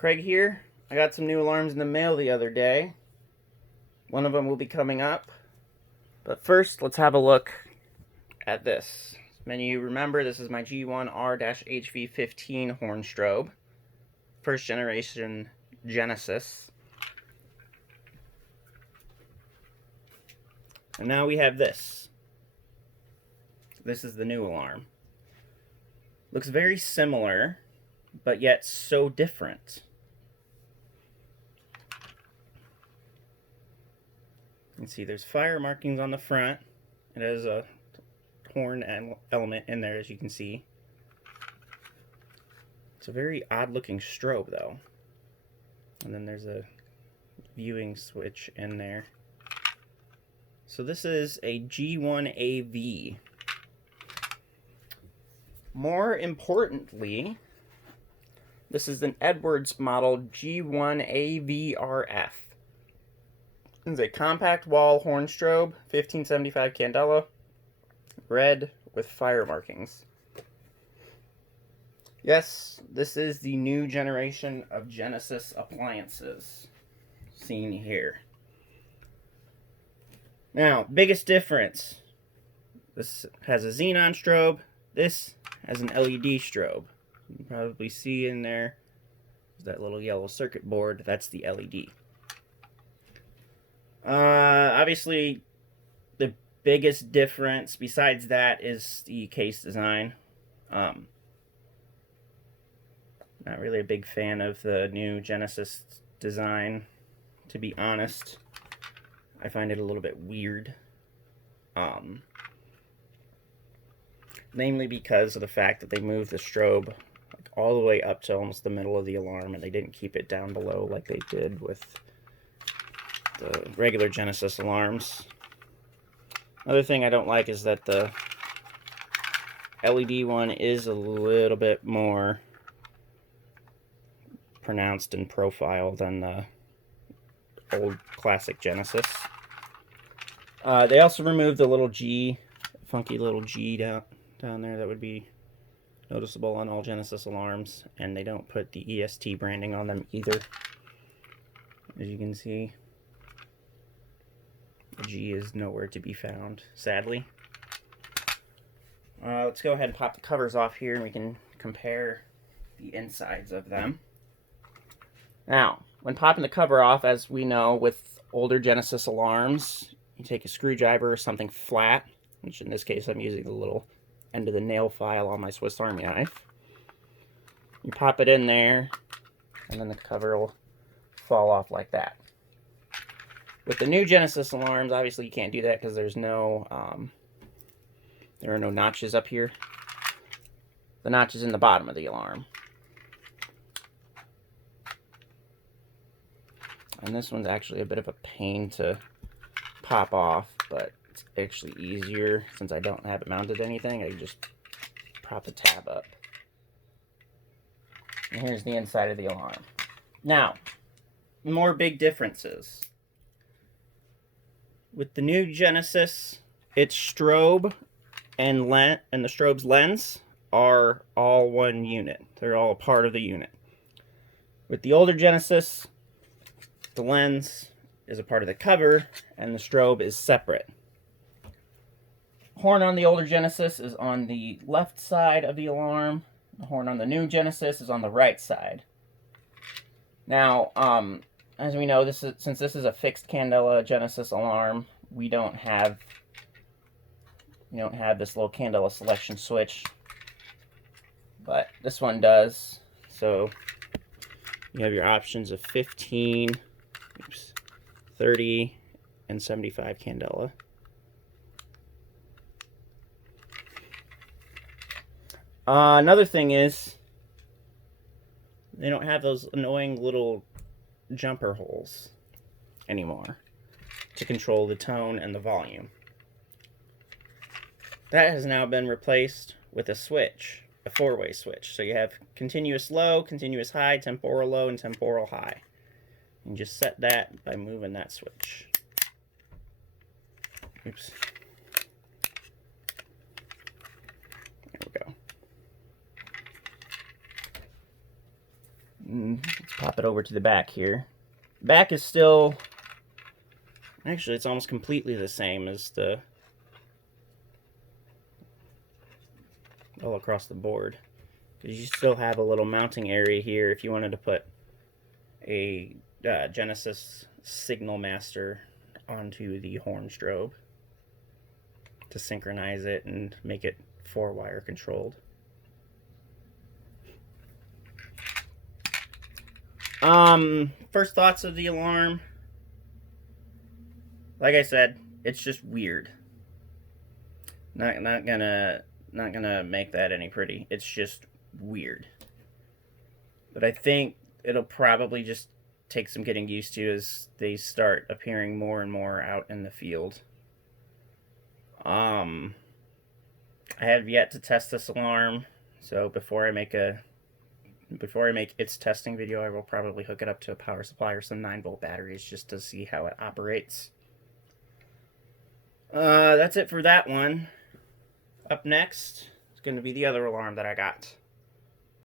Craig here. I got some new alarms in the mail the other day. One of them will be coming up. But first, let's have a look at this. Many of you remember this is my G1AVRF horn strobe. First generation Genesis. And now we have this. This is the new alarm. Looks very similar, but yet so different. You can see there's fire markings on the front. It has a horn element in there, as you can see. It's a very odd looking strobe though. And then there's a viewing switch in there. So this is a G1AV. More importantly, this is an Edwards model G1AVRF. It's a compact wall horn strobe, 1575 candela, red with fire markings. Yes, this is the new generation of Genesis appliances seen here. Now, biggest difference. This has a xenon strobe. This has an LED strobe. You can probably see in there that little yellow circuit board. That's the LED. Obviously, the biggest difference besides that is the case design. Not really a big fan of the new Genesis design, to be honest. I find it a little bit weird. Namely because of the fact that they moved the strobe all the way up to almost the middle of the alarm, and they didn't keep it down below like they did with the regular Genesis alarms. Another thing I don't like is that the LED one is a little bit more pronounced in profile than the old classic Genesis. They also removed the little G, funky little G down there that would be noticeable on all Genesis alarms, and they don't put the EST branding on them either. As you can see, the G is nowhere to be found, sadly. Let's go ahead and pop the covers off here and we can compare the insides of them. Now, when popping the cover off, as we know with older Genesis alarms, you take a screwdriver or something flat, which in this case I'm using the little end of the nail file on my Swiss Army knife. You pop it in there, and then the cover will fall off like that. With the new Genesis alarms, obviously you can't do that because there's no, there are no notches up here. The notch is in the bottom of the alarm. And this one's actually a bit of a pain to pop off, but it's actually easier since I don't have it mounted to anything. I just prop the tab up. And here's the inside of the alarm. Now, more big differences. With the new Genesis, its strobe and the strobe's lens are all one unit. They're all a part of the unit. With the older Genesis, the lens is a part of the cover, and the strobe is separate. Horn on the older Genesis is on the left side of the alarm. The horn on the new Genesis is on the right side. Now, as we know, since this is a fixed candela Genesis alarm, we don't have this little candela selection switch, but this one does. So you have your options of 15, 30, and 75 candela. Another thing is, they don't have those annoying little jumper holes anymore to control the tone and the volume. That has now been replaced with a switch, a four-way switch. So you have continuous low, continuous high, temporal low, and temporal high. And just set that by moving that switch. Oops. There we go. Let's pop it over to the back here. Back is still, actually it's almost completely the same as the all across the board, because you still have a little mounting area here if you wanted to put a Genesis signal master onto the horn strobe to synchronize it and make it 4-wire controlled. First thoughts of the alarm. Like I said, it's just weird. Not gonna make that any pretty. It's just weird. But I think it'll probably just take some getting used to as they start appearing more and more out in the field. I have yet to test this alarm, so before I make its testing video, I will probably hook it up to a power supply or some 9-volt batteries just to see how it operates. That's it for that one. Up next is going to be the other alarm that I got.